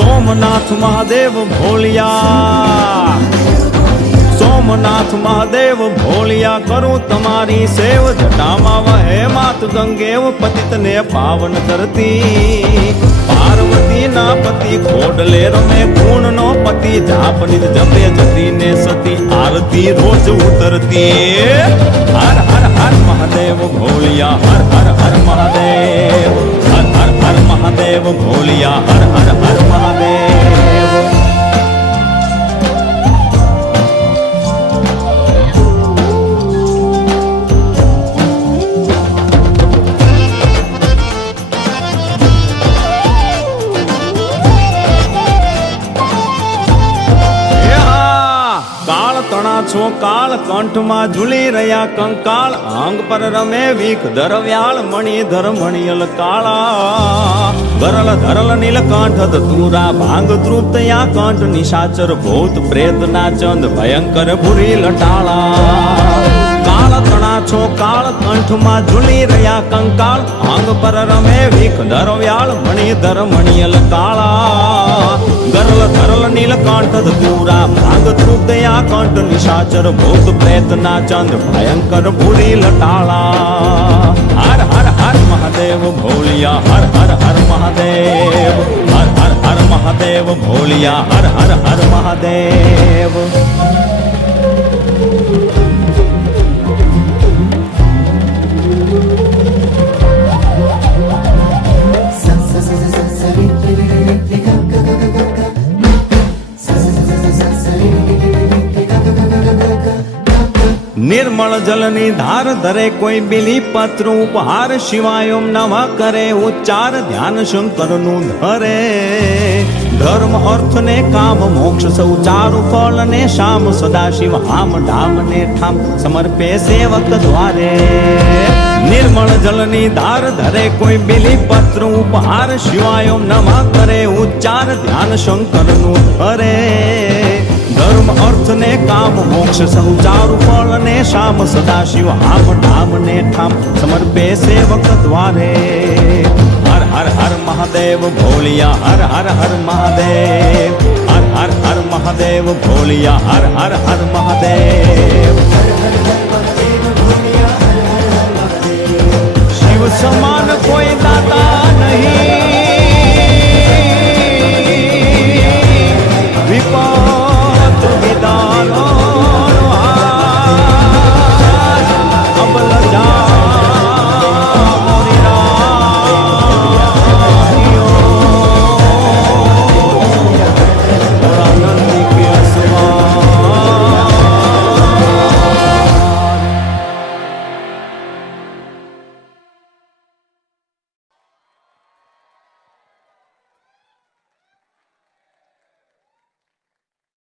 સોમનાથ મહાદેવ ભોલિયા, સોમનાથ મહાદેવ ભોલિયા, કરું તમારી સેવ, જટામાં વહે માત ગંગેવ, પતિતને પાવન કરતી, પાર્વતી ના પતિ ખોડલે રમે, ગુણ નો પતિ જાપનિત જપે, જતી ને સતી આરતી રોજ ઉતરતી. હર હર હર મહાદેવ ભોલિયા, હર હર હર મહાદેવ, હર હર હર મહાદેવ ભોલિયા, હર હર હર મહાદેવ. છો કાળ કંઠમાં ઝૂલી રહ્યા કંકાળ, અંગ પર રમે વીખ ધરવ્યાળ, મણિધર મણિયલ કાળા, ગરલ ધરલ નીલકંઠ ધતુરા, ભાંગ તૃપ્તયા કંઠ, નિશાચર ભૂત પ્રેત ના ચંદ, ભયંકર ભૂરી લટાળા. કાળ તણા છો કાળ કંઠમાં ઝૂલી રહ્યા કંકાળ, અંગ પર રમે વીખ ધરવ્યાળ, મણિધર મણિયલ કાળા, ગરલ ધરલ નીલકંઠ ધતુરા, ભાંગ તૃપ્તયા કંઠ, નિશાચર ભૂત પ્રેત ના ચંદ, ભયંકર ભૂરી લટાળા. હર હર હર મહાદેવ ભોલિયા, હર હર હર મહાદેવ, હર હર હર મહાદેવ ભોલિયા, હર હર હર મહાદેવ. નિર્મળ જલની ધાર ધરે કોઈ બિલી પત્ર ઉપહાર, શિવાય ઓમ નમઃ કરે ઉચ્ચાર, ધ્યાન શંકરનું ધરે. ધર્મ અર્થ ને કામ મોક્ષ સૌ ચારુ ફળ ને શામ, સદાશિવ હામ ઢામ ને ઠામ, સમર્પે સેવક દ્વારે. નિર્મળ જલની ધાર ધરે કોઈ બિલી પત્ર ઉપહાર, શિવાય ઓમ નમઃ કરે ઉચ્ચાર, ધ્યાન શંકરનું ધરે. ધર્મ અર્થ ને કામ મોક્ષ સૌ ચારુ ફળ ને શામ, સદાશિવ હામ ઢામ ને ઠામ, સમર્પે સેવક દ્વારે. હર હર હર મહાદેવ ભોલિયા, હર હર હર મહાદેવ, હર હર હર મહાદેવ ભોલિયા, હર હર હર મહાદેવ. શિવ સમાન